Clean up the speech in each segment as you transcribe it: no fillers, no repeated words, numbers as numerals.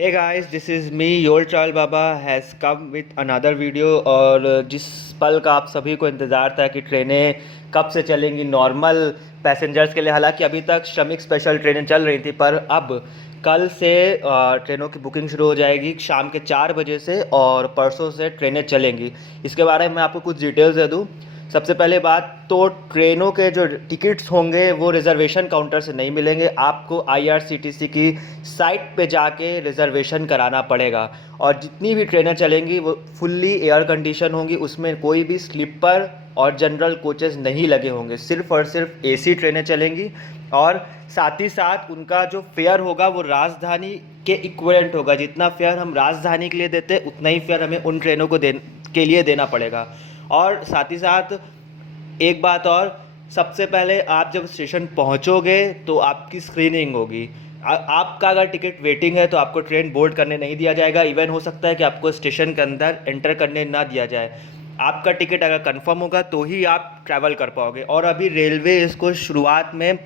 Hey guys, this is me your travel Baba has come with another video. और जिस पल का आप सभी को इंतज़ार था कि ट्रेनें कब से चलेंगी नॉर्मल पैसेंजर्स के लिए। हालांकि अभी तक श्रमिक स्पेशल ट्रेनें चल रही थी, पर अब कल से ट्रेनों की बुकिंग शुरू हो जाएगी शाम के 4 बजे से, और परसों से ट्रेनें चलेंगी। इसके बारे में मैं आपको कुछ डिटेल्स दे दूँ। सबसे पहले बात तो ट्रेनों के जो टिकट्स होंगे वो रिज़र्वेशन काउंटर से नहीं मिलेंगे, आपको आईआरसीटीसी की साइट पे जाके रिज़र्वेशन कराना पड़ेगा। और जितनी भी ट्रेनें चलेंगी वो फुल्ली एयर कंडीशन होंगी, उसमें कोई भी स्लीपर और जनरल कोचेस नहीं लगे होंगे, सिर्फ और सिर्फ एसी ट्रेनें चलेंगी। और साथ ही साथ उनका जो फेयर होगा वो राजधानी के इक्विवेलेंट होगा। जितना फेयर हम राजधानी के लिए देते हैं उतना ही फेयर हमें उन ट्रेनों को के लिए देना पड़ेगा। और साथ ही साथ एक बात और, सबसे पहले आप जब स्टेशन पहुंचोगे तो आपकी स्क्रीनिंग होगी। आपका अगर टिकट वेटिंग है तो आपको ट्रेन बोर्ड करने नहीं दिया जाएगा। इवन हो सकता है कि आपको स्टेशन के अंदर एंटर करने ना दिया जाए। आपका टिकट अगर कंफर्म होगा तो ही आप ट्रैवल कर पाओगे। और अभी रेलवे इसको शुरुआत में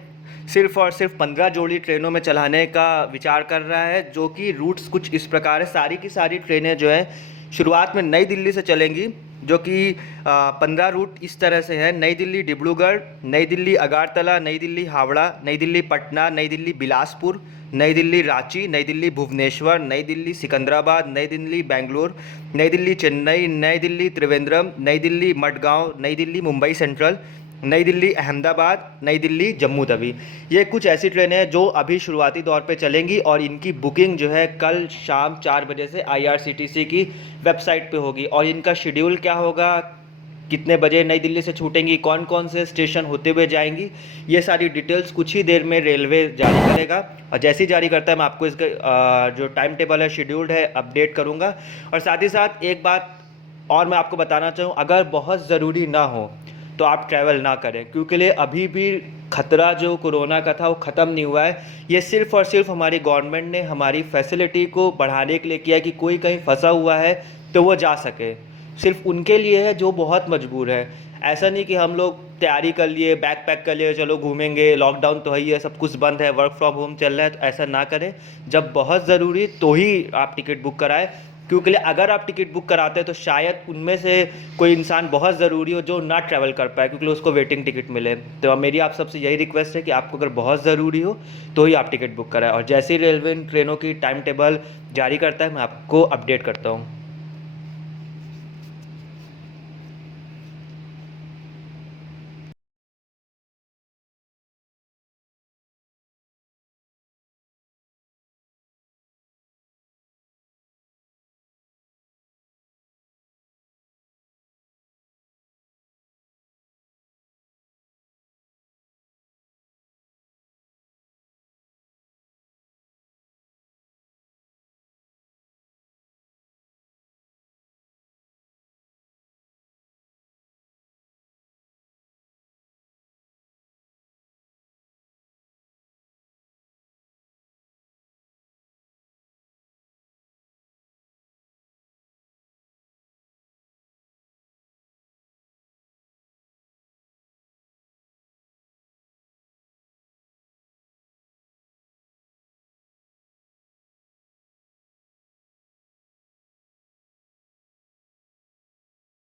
सिर्फ और सिर्फ 15 जोड़ी ट्रेनों में चलाने का विचार कर रहा है, जो कि रूट्स कुछ इस प्रकार है। सारी की सारी ट्रेनें जो है शुरुआत में नई दिल्ली से चलेंगी, जो कि 15 रूट इस तरह से है: नई दिल्ली डिब्रूगढ़, नई दिल्ली अगारतला, नई दिल्ली हावड़ा, नई दिल्ली पटना, नई दिल्ली बिलासपुर, नई दिल्ली रांची, नई दिल्ली भुवनेश्वर, नई दिल्ली सिकंदराबाद, नई दिल्ली बेंगलोर, नई दिल्ली चेन्नई, नई दिल्ली त्रिवेंद्रम, नई दिल्ली मडगांव, नई दिल्ली मुंबई सेंट्रल, नई दिल्ली अहमदाबाद, नई दिल्ली जम्मू तवी। ये कुछ ऐसी ट्रेनें हैं जो अभी शुरुआती तौर पे चलेंगी, और इनकी बुकिंग जो है कल शाम 4 बजे से आईआरसीटीसी की वेबसाइट पे होगी। और इनका शेड्यूल क्या होगा, कितने बजे नई दिल्ली से छूटेंगी, कौन कौन से स्टेशन होते हुए जाएंगी, ये सारी डिटेल्स कुछ ही देर में रेलवे जारी करेगा। और जैसे ही जारी करता है मैं आपको इसका जो टाइम टेबल है, शेड्यूल्ड है, अपडेट करूँगा। और साथ ही साथ एक बात और मैं आपको बताना चाहूँ, अगर बहुत ज़रूरी ना हो तो आप ट्रैवल ना करें, क्योंकि लिए अभी भी खतरा जो कोरोना का था वो ख़त्म नहीं हुआ है। ये सिर्फ़ और सिर्फ हमारी गवर्नमेंट ने हमारी फैसिलिटी को बढ़ाने के लिए किया कि कोई कहीं फंसा हुआ है तो वो जा सके। सिर्फ उनके लिए है जो बहुत मजबूर है। ऐसा नहीं कि हम लोग तैयारी कर लिए, बैग पैक कर लिए, चलो घूमेंगे, लॉकडाउन तो है ही है, सब कुछ बंद है, वर्क फ्रॉम होम चल रहा है, तो ऐसा ना करें। जब बहुत ज़रूरी तो ही आप टिकट बुक कराएं, क्योंकि अगर आप टिकट बुक कराते हैं तो शायद उनमें से कोई इंसान बहुत ज़रूरी हो जो ना ट्रैवल कर पाए, क्योंकि उसको वेटिंग टिकट मिले। तो मेरी आप सबसे यही रिक्वेस्ट है कि आपको अगर बहुत ज़रूरी हो तो ही आप टिकट बुक कराएं। और जैसे ही रेलवे ट्रेनों की टाइम टेबल जारी करता है मैं आपको अपडेट करता हूँ।